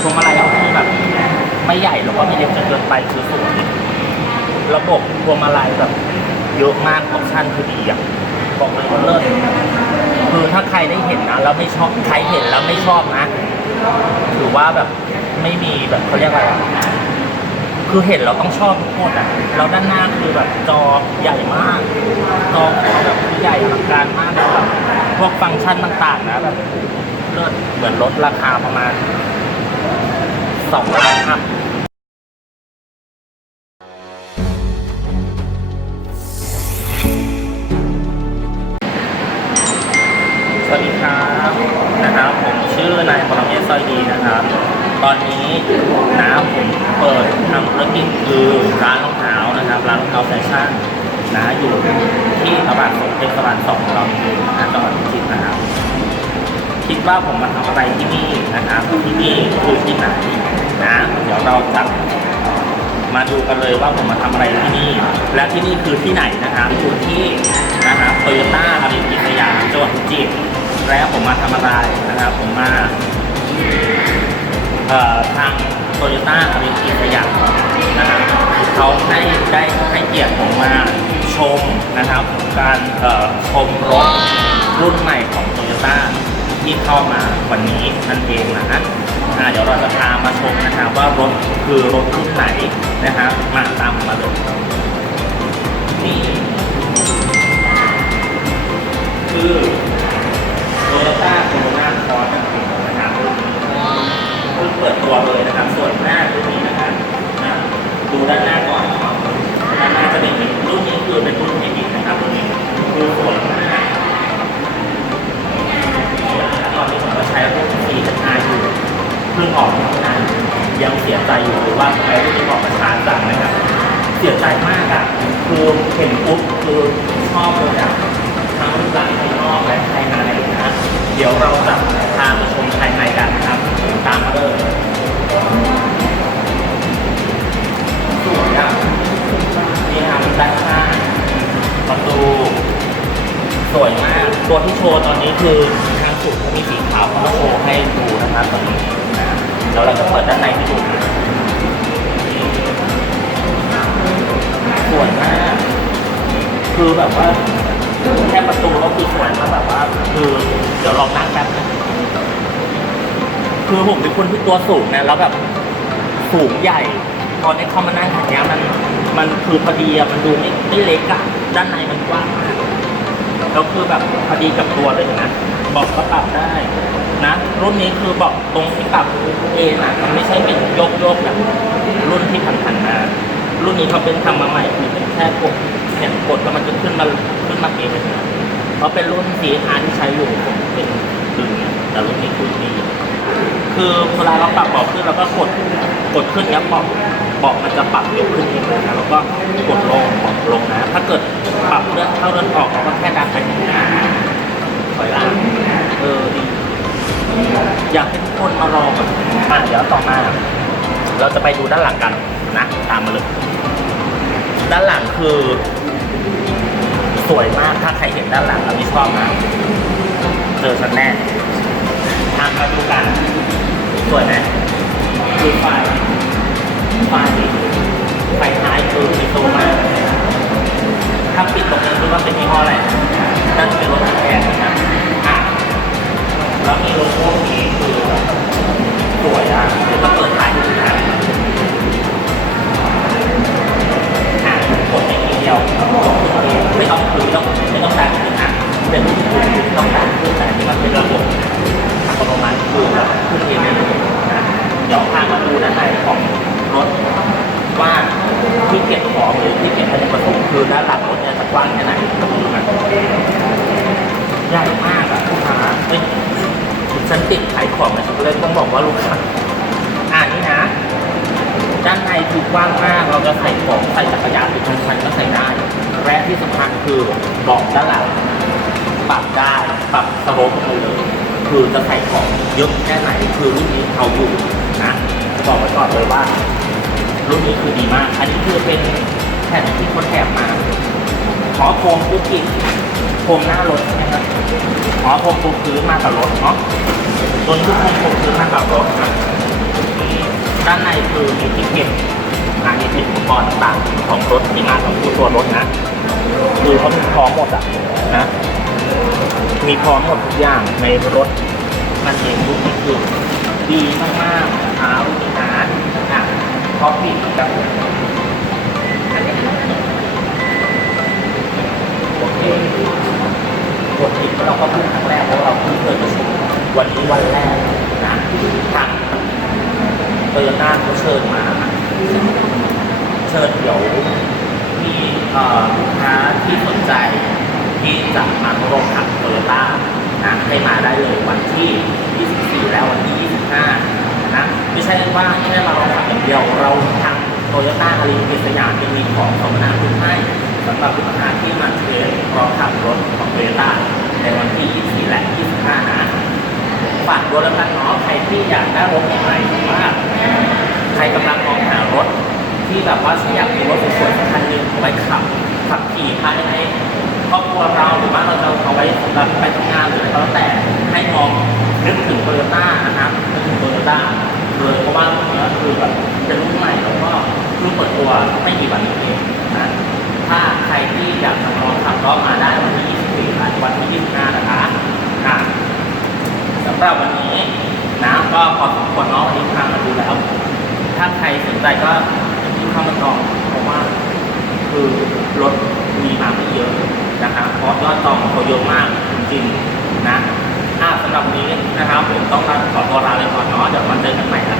พวงมาลัยเขาคือแบบไม่ใหญ่แล้วก็ไม่เล็กจนเกินไปคือสวยระบบพวงมาลัยแบบเยอะมากออปชั่นคือดีอะบอกเลยว่าเลิศคือถ้าใครได้เห็นนะแล้วไม่ชอบใครเห็นแล้วไม่ชอบนะถือว่าแบบไม่มีแบบเขาเรียกอะไรอะคือเห็นเราต้องชอบทุกคนอะแล้วด้านหน้าคือแบบจอใหญ่มากจอแบบใหญ่อลังการมากแล้วแบบพวกฟังก์ชันต่างๆนะแบบเลิศเหมือนลดราคาประมาณ สองล้านอัพสวัสดีครับนะครับ ผมชื่อนายปรเมศสร้อยดีนะครับ ตอนนี้นะผมเปิดทำธุรกิจคือร้านรองเท้านะครับร้านรองเท้าแฟชั่นนะอยู่ที่ตลาดสดเทศบาลสองของเราอยู่นะจังหวัดพิจิตรนะครับ คิดว่าผมมาทำอะไรที่นี่นะครับที่นี่คือที่ไหนนะเดี๋ยวเราจะมาดูกันเลยว่าผมมาทำอะไรที่นี่ และที่นี่คือที่ไหนนะครับอยู่ที่นะครับโตโยต้าอารีพิสยามจังหวัดพิจิตรแล้วผมมาทำอะไรนะครับ ผมมาเอ่อทางโตโยต้าอารีพิสยามนะครับเขาให้ได้ให้เกียรติผมมาชมนะครับ การเอ่อชมรถรุ่นใหม่ของโตโยต้า ที่เข้ามาวันนี้นั่นเองนะฮะเดี๋ยวเราจะพามาชมนะครับว่ารถคือรถรุ่นไหนนะครับมาตามมาดูนี่คือ คือเห็นปุ๊บคือชอบเลยอะทั้งรูปลักษณ์ภายนอกและภายในนะเดี๋ยวเราจะพาไปชมภายในกันนะครับตามมาเลยสวยอะนี่ครับด้านข้างประตูสวยมากตัวที่โชว์ตอนนี้คือทางสุดเขามีสีขาวเขามาโชว์ให้ดูนะครับตอนนี้นะแล้วเราจะเปิดด้านในให้ดูนะ คือแบบว่าแค่ประตูก็คือสวยมาแบบว่า คือเดี๋ยวลองนั่งแป๊บนะคือผมเป็นคนที่ตัวสูงนะแล้วแบบสูงใหญ่พอได้เข้ามานั่งทางนี้ยมัน มันคือพอดีอะมันดูไม่ไม่เล็กอะด้านในมันกว้างมากแล้วคือแบบพอดีกับตัวเลยนะบอกก็ปรับได้นะรุ่นนี้คือบอกตรงที่ปรับเองอะมันไม่ใช่เป็นยกโยกแบบรุ่นที่ผ่านๆมารุ่นนี้เขาเป็นทำมาใหม่คือเป็นแค่กด เนี่ยกดแล้วมันจะขึ้นมาขึ้นมาเองเลยนะเพราะเป็นรุ่น c ีอาที่ใช้อยู่ผมเป็นดึงแต่รุ่นนี้คือดี คือเวลาเราปรับเบาะขึ้นเราก็กดกดขึ้นเนี้ยเบาะเบาะมันจะปรับยกขึ้นเองเลยนะแล้วก็กดลงเบาะลงนะ ถ้าเกิดปรับเลื่อนเข้าเลื่อนออกเราก็แค่ดันไปข้งหน้าถอยหลังเออดีอยากให้ทุกคนมาลองอะอะเดี๋ยวต่อมา เราจะไปดูด้านหลังกันนะ ตามมาเลย ด้านหลังคือ สวยมาก ถ้าใครเห็นด้านหลังแล้วไม่ชอบนะเจอฉันแน่ทางมาดูกันสวยไหมคือไฟไฟไฟท้ายคือมีตัวมากถ้าปิดตรงนี้คือว่าเป็นยี่ห้ออะไรนั่นเป็นรถแท้นะครับอะแล้วมีโลโก้ เป็นต้องดันขึ้นแต่ที่มันเป็นระบบอัตโนมัติคือแบบขึ้นเองได้เลยนะเดี๋ยวพามาดูด้านในของรถว่าที่เก็บของหรือที่เก็บพยประสงค์คือด้านหลังรถเนี่ยจะกว้างแค่ไหนก็ดูนะใหญ่มากอะลูกค้าเฮ้ยฉันติดขายของนะฉันก็เลยต้องบอกว่าลูกค้าอ่านี่นะด้านในคือกว้างมากเราจะใส่ของใส่จักรยานหรือคันๆก็ใส่ได้และที่สำคัญคือเบาะด้านหลัง ปรับได้ปรับสโลปไปเลยคือจะใส่ของเยอะแค่ไหนคือรุ่นนี้เอาอยู่นะบอกไว้ก่อนเลยว่า รุ่นนี้คือดีมาก อันนี้คือเป็นแผ่นที่คนแถมมา ขอโคมคุกกี้โคมหน้ารถใช่ไหมครับขอโคมปูพื้นมากับรถเนาะตัวนี้คือโคมปูพื้นมากับรถนะคือมีที่เก็บงานมีที่อุปกรณ์ต่างของรถที่มากับตัวรถนะ คือเขามีพร้อมหมดอะนะ มีพร้อมหมดทุกอย่างในรถ มันเองทุกอย่างดีมากๆนะคะลูกค้าอะคอฟฟี่กับโอเคกดติดเราก็เพิ่งครั้งแรกเพราะเราเพิ่งเคยประชุมวันนี้วันแรกนะทางโตโยต้าเขาเชิญมา เชิญเดี๋ยวมีเอ่อลูกค้าที่สนใจ ที่จะมาทดลองขับโตโยต้านะให้มาได้เลยวันที่ 24 แล้ววันที่ 25 นะไม่ใช่ว่าแค่มาลองขับอย่างเดียวเราทางโตโยต้าอารีเกสยามยังมีของสมนาคุณให้สำหรับลูกค้าที่มาเทสลองขับรถของโตโยต้าในวันที่ 24 และ 25 นะฝากด้วยแล้วกันเนาะใครที่อยากได้รถใหม่หรือว่าใครกำลังมองหารถที่แบบว่าฉันอยากมีรถสวยๆสักคันหนึ่งเอาไว้ขับขับขี่ภายใน ครอบครัวเราหรือว่าเราจะเอาไว้สำหรับไปทำงานหรืออะไรก็แล้วแต่ให้มองนึกถึงโตโยต้านะครับนึกถึงโตโยต้าเลยเพราะว่ารุ่นนี้คือแบบเป็นรุ่นใหม่แล้วก็เพิ่งเปิดตัวไม่กี่วันนี้เองนะถ้าใครที่อยากทำลองขับก็มาได้วันที่ 24และวันที่ 25 นะคะอะสำหรับวันนี้นะก็พอสมควรเนาะวันนี้ทางมาดูแล้ว ถ้าใครสนใจก็ที่เข้ามาจองเพราะว่าคือรถมีมาไม่เยอะนะครับเพราะยอดจองเขาเยอะมากจริงๆนะอ่าสำหรับวันนี้นะครับผมต้องขอตัวลาไปก่อนเนาะเดี๋ยวมาเจอกันใหม่